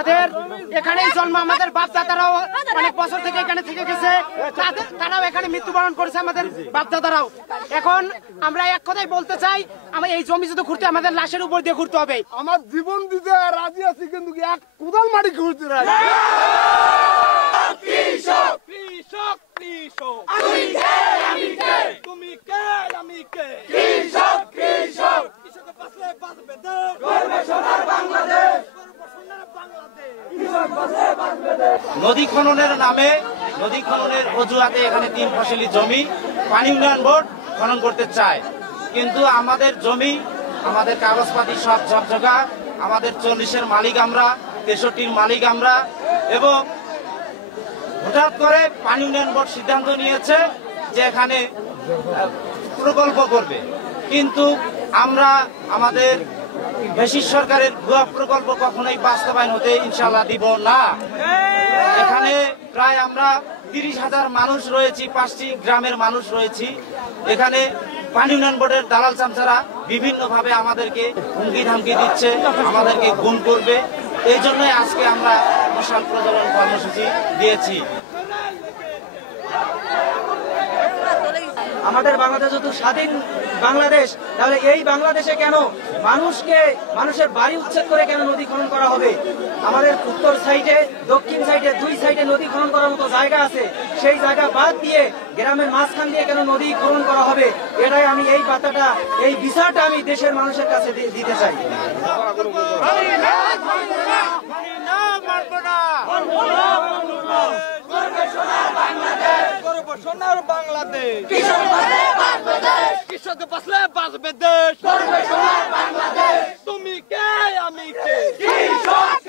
যাদের এখানে জন্ম, আমাদের বাপ দাদারাও অনেক বছর থেকে এখানে থেকে গেছে, তারাও এখানে মৃত্যুবরণ করেছে, আমাদের বাপ দাদারাও। এখন আমরা এক কথাই বলতে চাই, আমরা এই জমি শুধু ঘুরতে আমাদের লাশের উপর দিয়ে ঘুরতে হবে। আমার জীবন দিতে রাজি আছি, কিন্তু এক কোদাল মাটি ঘুরতে রাজি। কৃষক কৃষক কৃষক, আমি কে আমি কে, তুমি কে আমি কে, কৃষক কৃষক, কৃষক বাঁচলে বাঁচবে দেশ, গর্বে সোনার বাংলাদেশ, গর্বে সোনার বাংলাদেশ, কৃষক বাঁচলে বাঁচবে দেশ। নদী খননের নামে, নদী খননের অজুহাতে এখানে 3 ফসলি জমি পানি উন্নয়ন বোর্ড খনন করতে চায়, কিন্তু আমাদের জমি, আমাদের কাগজপাতি সব ঝকঝকা, আমাদের 40-এর মালিক আমরা, 63-র মালিক আমরা। এবং হঠাৎ করে পানি উন্নয়ন বোর্ড সিদ্ধান্ত নিয়েছে যে এখানে প্রকল্প করবে, কিন্তু আমরা আমাদের ব্রিটিশ সরকারের ভুয়া প্রকল্প কখনোই বাস্তবায়ন হতে ইনশাআল্লাহ দিব না। এখানে প্রায় আমরা 30,000 মানুষ রয়েছি, 5টি গ্রামের মানুষ রয়েছি। এখানে পানি উন্নয়ন বোর্ডের দালাল চামচারা বিভিন্ন ভাবে আমাদেরকে হুমকি ধামকি দিচ্ছে, আমাদেরকে গুম করবে। এই জন্যই আজকে আমরা মশাল প্রজ্বলন কর্মসূচি দিয়েছি। আমাদের বাংলাদেশ যেহেতু স্বাধীন বাংলাদেশ, তাহলে এই বাংলাদেশে কেন মানুষের বাড়ি উচ্ছেদ করে কেন নদী খনন করা হবে? আমাদের উত্তর সাইডে, দক্ষিণ সাইডে 2 সাইডে নদী খনন করার মতো জায়গা আছে, সেই জায়গা বাদ দিয়ে গ্রামের মাঝখান দিয়ে কেন নদী খনন করা হবে? এটাই আমি এই বার্তাটা, এই বিচারটা আমি দেশের মানুষের কাছে দিতে চাই। সোনার বাংলাদেশ, কৃষক বাঁচলে বাঁচবে দেশ, তুমি কে আমি কে, কৃষক